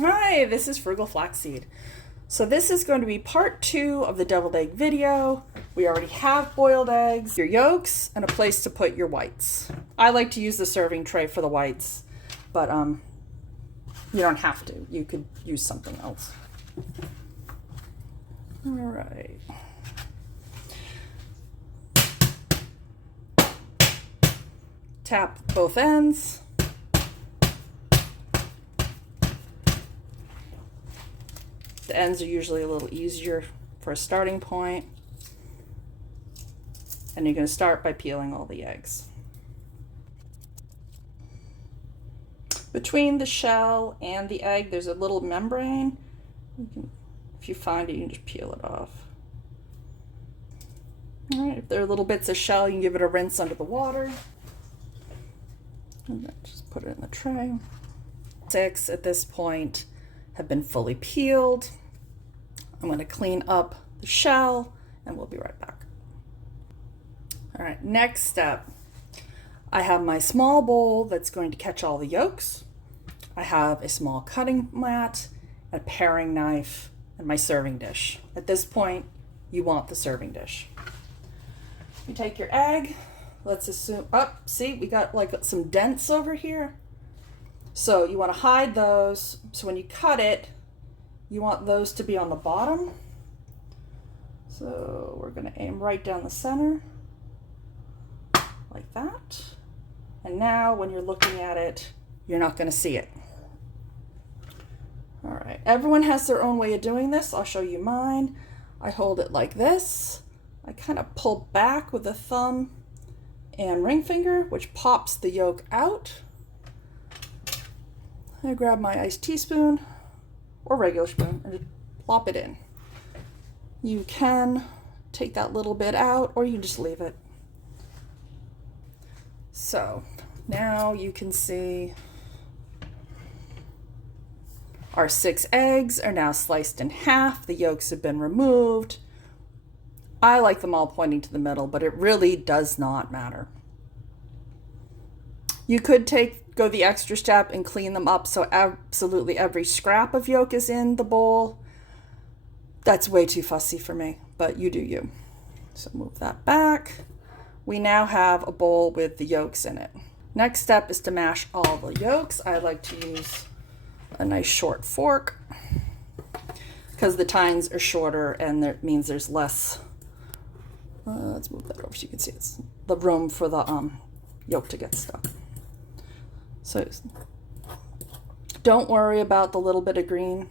Hi, this is Frugal Flaxseed. So this is going to be part 2 of the deviled egg video. We already have boiled eggs, your yolks, and a place to put your whites. I like to use the serving tray for the whites, but you don't have to. You could use something else. All right. Tap both ends. The ends are usually a little easier for a starting point. And you're going to start by peeling all the eggs. Between the shell and the egg, there's a little membrane. If you find it, you can just peel it off. All right, if there are little bits of shell, you can give it a rinse under the water. And then just put it in the tray. 6 at this point have been fully peeled. I'm going to clean up the shell and we'll be right back. All right, next step. I have my small bowl that's going to catch all the yolks. I have a small cutting mat, a paring knife, and my serving dish. At this point, you want the serving dish. You take your egg. Let's assume, see, we got like some dents over here. So you want to hide those. So when you cut it, you want those to be on the bottom. So we're going to aim right down the center, like that. And now when you're looking at it, you're not going to see it. All right, everyone has their own way of doing this. I'll show you mine. I hold it like this. I kind of pull back with the thumb and ring finger, which pops the yolk out. I grab my iced teaspoon or regular spoon and just plop it in. You can take that little bit out or you can just leave it. So now you can see our 6 eggs are now sliced in half. The yolks have been removed. I like them all pointing to the middle, but it really does not matter. You could go the extra step and clean them up so absolutely every scrap of yolk is in the bowl. That's way too fussy for me, but you do you. So move that back. We now have a bowl with the yolks in it. Next step is to mash all the yolks. I like to use a nice short fork because the tines are shorter and that means there's less. Let's move that over so you can see it's the room for the yolk to get stuck. So don't worry about the little bit of green.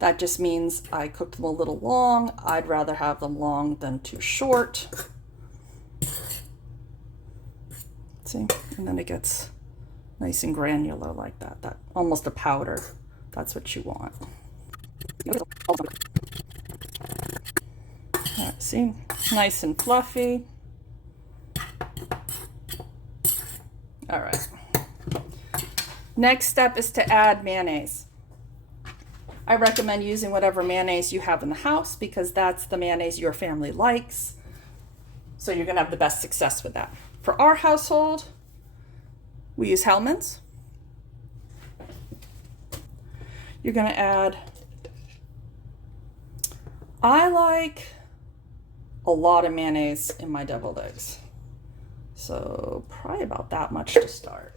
That just means I cooked them a little long. I'd rather have them long than too short. See, and then it gets nice and granular like that. That almost a powder. That's what you want. All right, see, nice and fluffy. All right. Next step is to add mayonnaise. I recommend using whatever mayonnaise you have in the house because that's the mayonnaise your family likes. So you're going to have the best success with that. For our household, we use Hellmann's. You're going to add, I like a lot of mayonnaise in my deviled eggs. So probably about that much to start.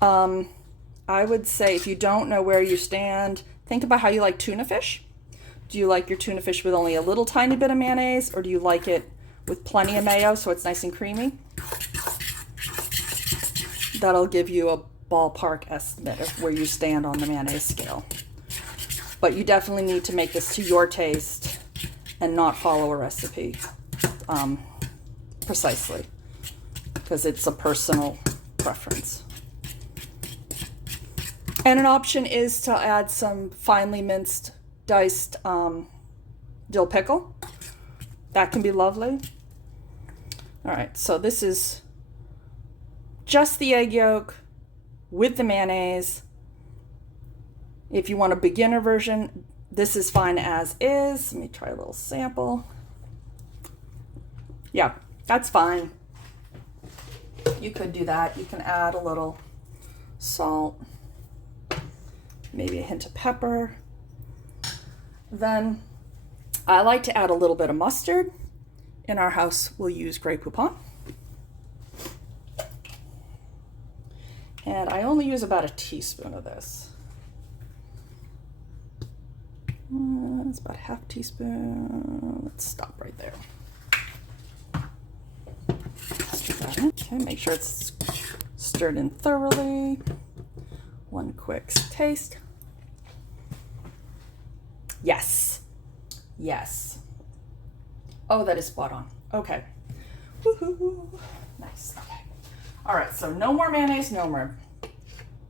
I would say if you don't know where you stand, think about how you like tuna fish. Do you like your tuna fish with only a little tiny bit of mayonnaise, or do you like it with plenty of mayo so it's nice and creamy? That'll give you a ballpark estimate of where you stand on the mayonnaise scale. But you definitely need to make this to your taste and not follow a recipe precisely because it's a personal preference. And an option is to add some finely minced, diced dill pickle. That can be lovely. All right, so this is just the egg yolk with the mayonnaise. If you want a beginner version, this is fine as is. Let me try a little sample. Yeah, that's fine. You could do that. You can add a little salt. maybe a hint of pepper. Then I like to add a little bit of mustard. In our house, we'll use Grey Poupon. And I only use about a teaspoon of this. It's about a half teaspoon. Let's stop right there. Okay, make sure it's stirred in thoroughly. One quick taste. Yes. Yes. Oh, that is spot on. Okay. Woohoo. Nice. Okay. All right, so no more mayonnaise, no more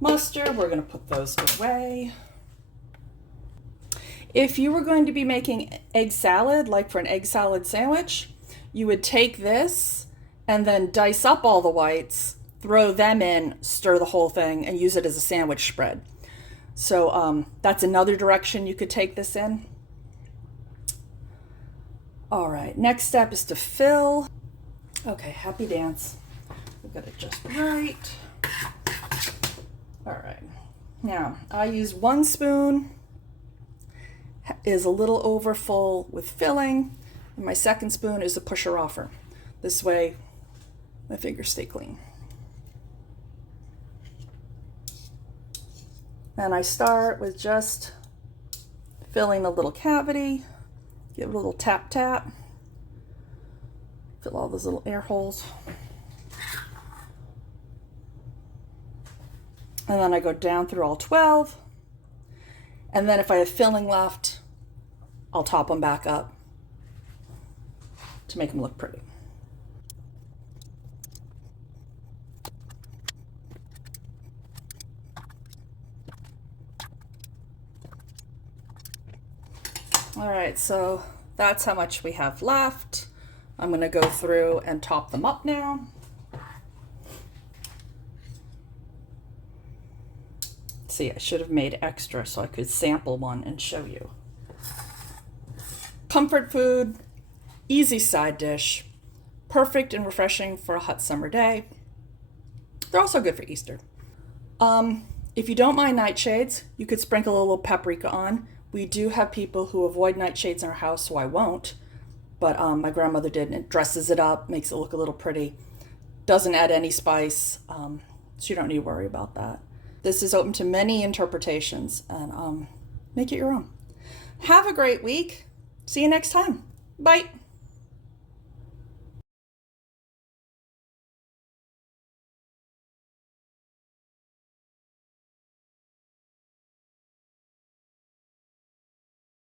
mustard. We're going to put those away. If you were going to be making egg salad, like for an egg salad sandwich, you would take this and then dice up all the whites, throw them in, stir the whole thing, and use it as a sandwich spread. So that's another direction you could take this in. All right, next step is to fill. Okay, happy dance. We've got it just right. All right, now I use 1 spoon, is a little over full with filling, and my 2nd spoon is a pusher-offer. This way, my fingers stay clean. And I start with just filling the little cavity, give it a little tap tap, fill all those little air holes. And then I go down through all 12. And then if I have filling left, I'll top them back up to make them look pretty. All right, so that's how much we have left. I'm going to go through and top them up now. See, I should have made extra so I could sample one and show you. Comfort food, easy side dish, perfect and refreshing for a hot summer day. They're also good for Easter. If you don't mind nightshades, you could sprinkle a little paprika on. We do have people who avoid nightshades in our house, so I won't. But my grandmother did, and it dresses it up, makes it look a little pretty. Doesn't add any spice, so you don't need to worry about that. This is open to many interpretations, and make it your own. Have a great week. See you next time. Bye.